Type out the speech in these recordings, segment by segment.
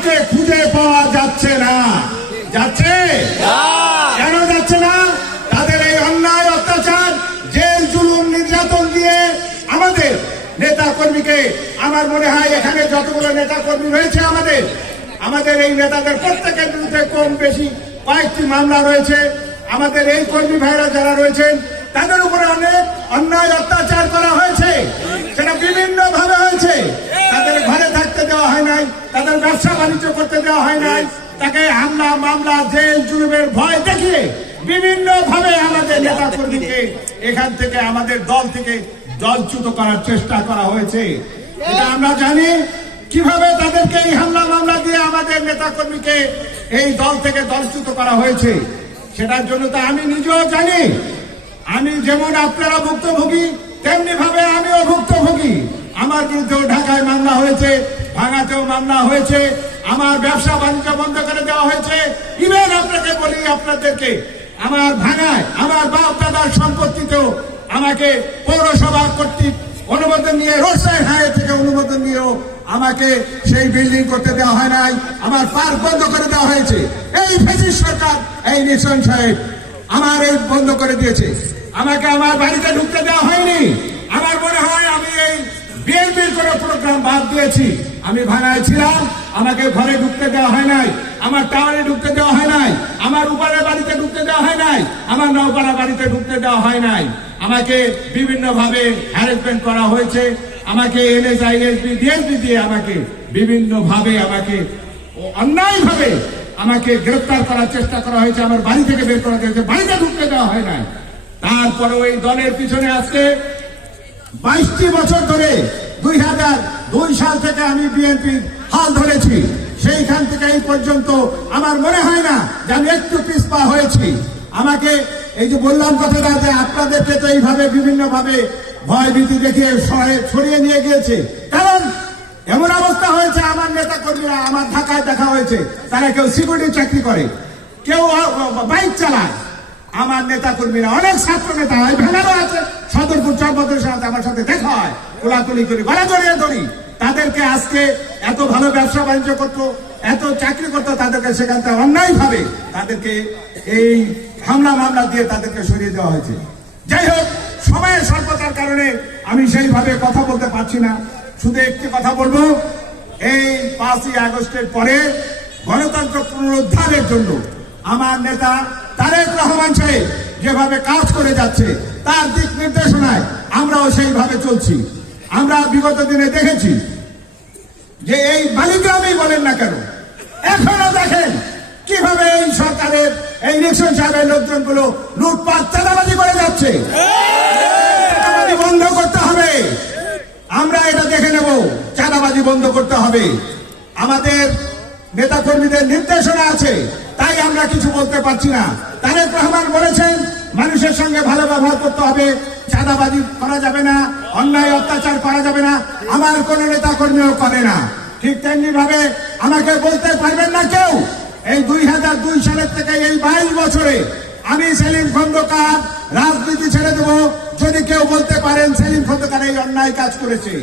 কাউকে খুঁজে পাওয়া যাচ্ছে না। যাচ্ছে? কেন যাচ্ছে না? তাদের এই অন্যায় অত্যাচার জেল জুলুম নির্যাতন দিয়ে আমাদের নেতা কর্মীকে আমার মনে হয় এখানে যতগুলো নেতা কর্মী রয়েছে আমাদের আমাদের এই নেতাদের প্রত্যেকের বিরুদ্ধে কম বেশি কয়েকটি মামলা রয়েছে। আমাদের এই কর্মী ভাইরা যারা রয়েছেন তাদের উপরে অনেক অন্যায় অত্যাচার করা হয়েছে। সেটা বিভিন্ন বাণিজ্য করতে দেওয়া হয় নাই। তাকে হামলা, মামলা, জেল, জুলুমের ভয় দেখিয়ে বিভিন্ন ভাবে আমাদের নেতা কর্মীকে এখান থেকে আমাদের দল থেকে দলচ্যুত করার চেষ্টা করা হয়েছে। এটা আমরা জানি। কীভাবে তাদেরকে এই হামলা, মামলা দিয়ে আমাদের নেতা কর্মীকে এই দল থেকে দলচ্যুত করা হয়েছে, সেটার জন্য তো আমি নিজেও জানি। আমি যেমন আপনারা ভুক্তভোগী তেমনি ভাবে আমিও ভুক্তভোগী। আমার বিরুদ্ধেও ঢাকায় মামলা হয়েছে, ভাঙাতেও মামলা হয়েছে। আমার ব্যবসা বাণিজ্য বন্ধ করে দেওয়া হয়েছে। ইভেন আপনাকে বলি, আপনাদেরকে। আমার ভাঙায়, আমার বাপ দাদার সম্পত্তিতেও আমাকে পৌরসভা কর্তৃক অনুমোদন নিয়ে রোডসাইড হাইওয়ে থেকে অনুমোদন নিয়েও আমাকে সেই বিল্ডিং করতে দেওয়া হয় নাই। আমার পার্ক বন্ধ করে দেওয়া হয়েছে। এই ফেসিস সরকার, এই নিশান সাহেব আমার এই বন্ধ করে দিয়েছে। আমাকে আমার বাড়িতে ঢুকতে দেওয়া হয়নি। আমার মনে হয় আমি এই বিএনপির কোন প্রোগ্রাম বাদ দিয়েছি। আমি ভাঙায় ছিলাম, আমাকে ঘরে ঢুকতে দেওয়া হয় নাই, আমার টাওয়ারে ঢুকতে দেওয়া হয় নাই, আমার উপরে বাড়িতে ঢুকতে দেওয়া হয় নাই, আমার নৌপাড়া বাড়িতে ঢুকতে দেওয়া হয় নাই। আমাকে বিভিন্ন ভাবে হ্যারাসমেন্ট করা হয়েছে, আমাকে এনএসআই এসপি ডিএসপি দিয়ে আমাকে বিভিন্ন ভাবে আমাকে অন্যায় ভাবে আমাকে গ্রেফতার করার চেষ্টা করা হয়েছে, আমার বাড়ি থেকে বের করা হয়েছে, বাড়িতে ঢুকতে দেওয়া হয় নাই। তারপরে ওই দলের পিছনে আজকে বাইশটি বছর ধরে দুই হাজার দুই সাল থেকে আমি বিএনপি হাল ধরেছি। সেইখান থেকে এই পর্যন্ত আমার মনে হয় না যে আমি একটু পিছপা হয়েছি। আমাকে এই যে বললাম কথাটা যে আপনাদেরকে তো এইভাবে বিভিন্ন ভাবে ভয় ভীতি শহরে ছড়িয়ে নিয়ে গিয়েছে। কারণ এমন অবস্থা হয়েছে, আমার নেতা কর্মীরা আমার ঢাকায় দেখা হয়েছে, তারা কেউ সিকিউরিটি চাকরি করে, কেউ বাইক চালায়। আমার নেতা কর্মীরা অনেক ছাত্র নেতা আমার সাথে দেখা হয়, কোলাকুলি করি ধরি। তাদেরকে আজকে এত ভালো ব্যবসা বাণিজ্য করতো, এত চাকরি করতো, তাদেরকে সেখান থেকে অন্যায় ভাবে তাদেরকে এই হামলা মামলা দিয়ে তাদেরকে সরিয়ে দেওয়া হয়েছে। যাই হোক সময়ের স্বল্পতার কারণে আমি সেইভাবে কথা বলতে পারছি না। শুধু একটি কথা বলব, এই পাঁচই আগস্টের পরে গণতন্ত্র পুনরুদ্ধারের জন্য আমার নেতা তারেক রহমান সাহেব যেভাবে কাজ করে যাচ্ছে, তার দিক নির্দেশনায় আমরাও সেইভাবে চলছি। আমরা বিগত দিনে দেখেছি যে এই মালিগ্রামেই বলেন না কেন? এখনও দেখেন কীভাবে এই সরকারের, এই নিক্সন সাহেবের লোকজনগুলো লুটপাট, চাঁদাবাজি করে যাচ্ছে। বন্ধ করতে হবে। আমরা এটা দেখে নেব, চাঁদাবাজি বন্ধ করতে হবে। আমাদের নেতা কর্মীদের নির্দেশনা আছে, তাই আমরা কিছু বলতে পারছি না। তারেক রহমান বলেছেন মানুষের সঙ্গে ভালো ব্যবহার করতে হবে। চাঁদাবাজি করা যাবে না, অন্যায়, অত্যাচার করা যাবে না। আমার কোন নেতা কর্মীও করে না। ঠিক তেমনি ভাবে আমাকে বলতে পারবেন না কেউ, এই দুই হাজার দুই সালের থেকে এই বাইশ বছরে আমি সেলিম খন্দকার রাজনীতি ছেড়ে দেবো। যদি কেউ বলতে পারেন সেলিম খন্দকার এই অন্যায় কাজ করেছে,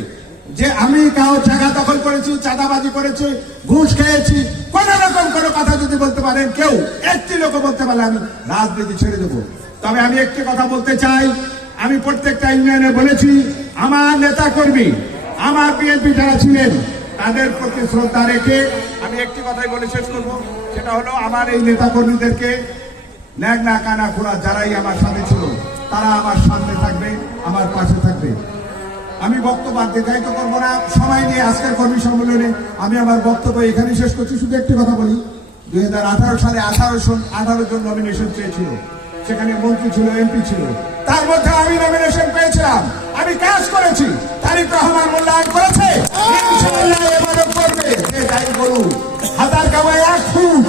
যে আমি কাউ জায়গা দখল করেছি, চাঁদাবাজি করেছি, ঘুষ খেয়েছি, কোন রকম কোনো কথা যদি বলতে পারেন কেউ, একটি লোক বলতে পারলে আমি রাজনীতি ছেড়ে দেবো। তবে আমি একটি কথা বলতে চাই। আমি প্রত্যেকটা ইউনিয়নে বলেছি, আমার নেতা কর্মী আমার বিএনপি যারা ছিলেন, তাদের প্রতি শ্রদ্ধা রেখে আমি একটি কথাই বলে শেষ করব। সেটা হলো, আমার এই নেতা কর্মীদেরকে ন্যাক না কানা খোলা যারাই আমার সাথে ছিল, তারা আমার সামনে থাকবে, আমার পাশে থাকবে। আমি বক্তব্য দীর্ঘায়িত করব না, সময় নিয়ে আজকের কর্মী সম্মেলনে আমি আমার বক্তব্য এখানে শেষ করছি। শুধু একটি কথা বলি, দুই হাজার আঠারো সালে আঠারো আঠারো জন নমিনেশন চেয়েছিল। সেখানে মন্ত্রী ছিল এমপি ছিল। তার মধ্যে আমি নমিনেশন পেয়েছিলাম। আমি কাজ করেছি। তারিক রহমান মূল্যায়ন করেছে। যে বলুন এক ফুট।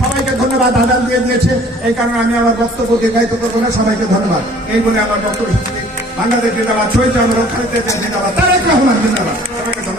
সবাইকে ধন্যবাদ, আদান দিয়ে দিয়েছে। এই কারণে আমি আমার বক্তব্য দীর্ঘায়িত করব না, সবাইকে ধন্যবাদ। এই বলে আমার বক্তব্য। বাংলাদেশ রক্ষা তারেক রহমান সবাইকে ধন্যবাদ।